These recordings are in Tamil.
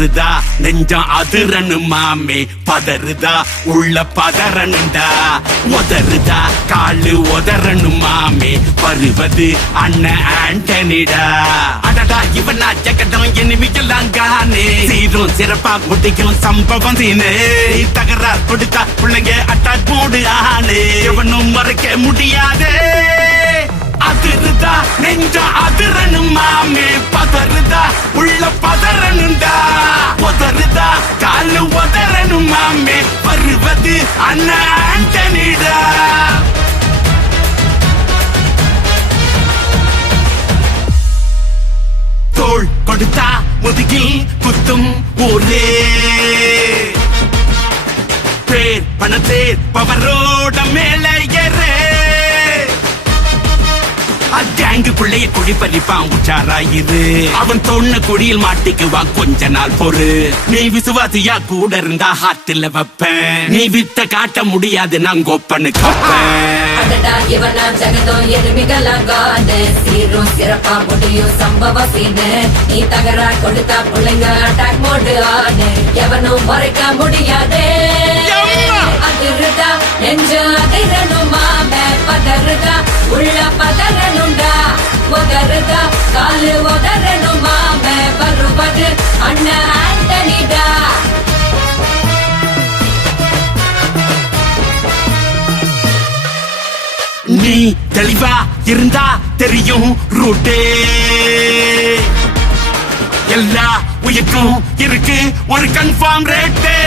உதறுதா நெஞ்சம் அதிரனு மாமே பதறுதா உள்ள பதறனுண்டா உதறுதா காலு உதறனு மாமே வருவது அண்ணன் ஆண்டனிடா அடடா இவனா ஜகடம் எனிமிக்கலாங்கானே சீரும் சிறப்பா முடிக்கும் சம்பவம் சீனே தகராறு கொடுத்தா பிள்ளைங்க அட்டாக் போடு ஆனே எவனும் மறைக்க முடியாதே அதிருதா நெஞ்ச அதிரனு மாமே பதறுதா உள்ள பதறனுண்டா உதறுதா காலு உதறனு மாமே வருவது அண்ணன் ஆண்டனிடா தோள் கொடுத்தா முதுகில் குத்தும் ஊரே பேர் பணத்தேர் பவரோட மேலே ஏறே கேங்குக்குள்ளைய குடி பறிப்பான் உச்சாராயிரு அவன் தொன்ன குடியில் மாட்டிக்குவான் கொஞ்ச நாள் பொறு நீ விசுவாசியா கூட இருந்தா ஹார்ட்ல வைப்பேன் நீ வித்த காட்ட முடியாது நான் கோப்பனு காப்பேன் ஜகதம் எதுமிகலாங்காது சீரும் சிறப்பா முடியும் சம்பவ சீனு நீ தகரா கொடுத்தா பிள்ளைங்க அட்டாக் மோடு ஆனு எவனும் மறைக்க முடியாதே அதிருதா நெஞ்சு அதிரணும் மாமே பதறுதா உள்ள பதறனுண்டா உதறுதா காலு உதறணும் மாமே வருவது அண்ணன் ஆண்டனிடா நீ தெளிவா இருந்தா தெரியும் ரூட்டே எல்லா உயிர்க்கும் இருக்கு ஒரு கன்ஃபார்ம் ரேட்டே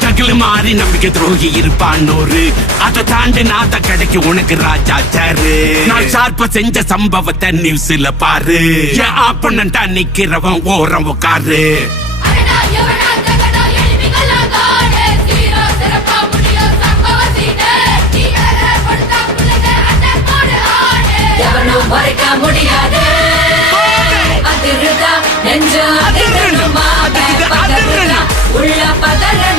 டகுலு மாறி நம்பிக்கை துரோகி இருப்பான்னொரு அதை தாண்டி நாத்த கிடைக்கு உனக்கு ராஜா சாரு நான் ஷார்ப்ப செஞ்ச சம்பவத்தை நியூஸ்ல பாரு என் ஆப்பனண்டா நிக்கிறவன் ஓரம் உட்காரு மறைக்க முடியாது அதிருதா நெஞ்சு அதிரணும் மாமே பதறுதா உள்ள பதற